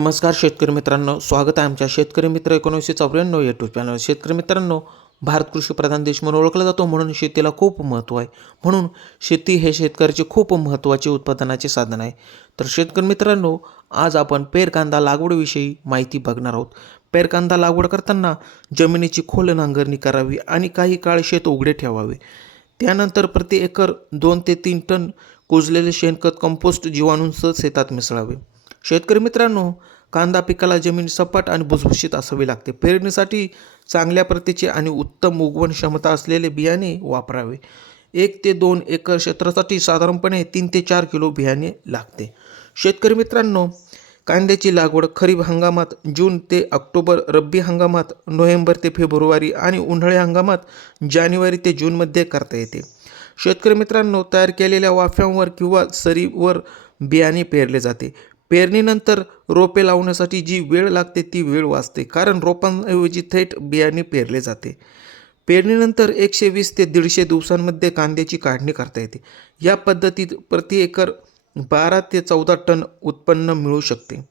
नमस्कार शेतकरी मित्रांनो, स्वागत आहे आमच्या शेतकरी मित्र 1994 यूट्यूब चॅनल. शेतकरी मित्रांनो, भारत कृषीप्रधान देश म्हणून ओळखला जातो, म्हणून शेतीला खूप महत्त्व आहे. म्हणून शेती हे शेतकऱ्याचे खूप महत्त्वाचे उत्पादनाचे साधन आहे. तर शेतकरी मित्रांनो, आज आपण पेर कांदा लागवडीविषयी माहिती बघणार आहोत. पेर कांदा लागवड करताना जमिनीची खोल नांगरणी करावी आणि काही काळ शेत उघडे ठेवावे. त्यानंतर प्रति एकर 2 ते 3 टन कुजलेले शेणखत कंपोस्ट जीवाणूंसह शेतात मिसळावे. शेतकरी मित्रांनो, कांदा पिकाला जमीन सपाट आणि भुसभुशीत असावी लागते. पेरणीसाठी चांगल्या प्रतीचे आणि उत्तम उगवण क्षमता असलेले बियाणे वापरावे. 1 ते 2 एकर क्षेत्रासाठी साधारणपणे 3 ते 4 किलो बियाणे लागते. शेतकरी मित्रांनो, कांद्याची लागवड खरीप हंगामात जून ते ऑक्टोबर, रब्बी हंगामात नोव्हेंबर ते फेब्रुवारी आणि उन्हाळी हंगामात जानेवारी ते जूनमध्ये करता येते. शेतकरी मित्रांनो, तयार केलेल्या वाफ्यांवर किंवा सरीवर बियाणे पेरले जाते. पेरणीनंतर रोपे लावण्यासाठी जी वेळ लागते ती वेळ वाचते, कारण रोपांऐवजी थेट बियाणे पेरले जाते. पेरणीनंतर 120 ते 150 दिवसांमध्ये कांद्याची काढणी करता येते. या पद्धतीत प्रति एकर 12 ते 14 टन उत्पन्न मिळू शकते.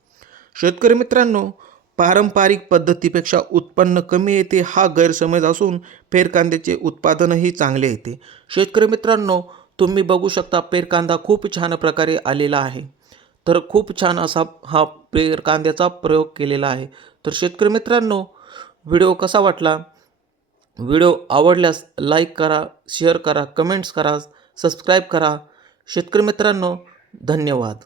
शेतकरी मित्रांनो, पारंपरिक पद्धतीपेक्षा उत्पन्न कमी येते हा गैरसमज असून पेर कांद्याचे उत्पादनही चांगले येते. शेतकरी मित्रांनो, तुम्ही बघू शकता पेर कांदा खूप छान प्रकारे आलेला आहे. तर खूप छान असा हा पेर कांद्याचा प्रयोग केलेला आहे. तर शेतकरी मित्रांनो, व्हिडिओ कसा वाटला? व्हिडिओ आवडल्यास लाईक करा, शेअर करा, कमेंट्स करा, सबस्क्राईब करा. शेतकरी मित्रांनो, धन्यवाद.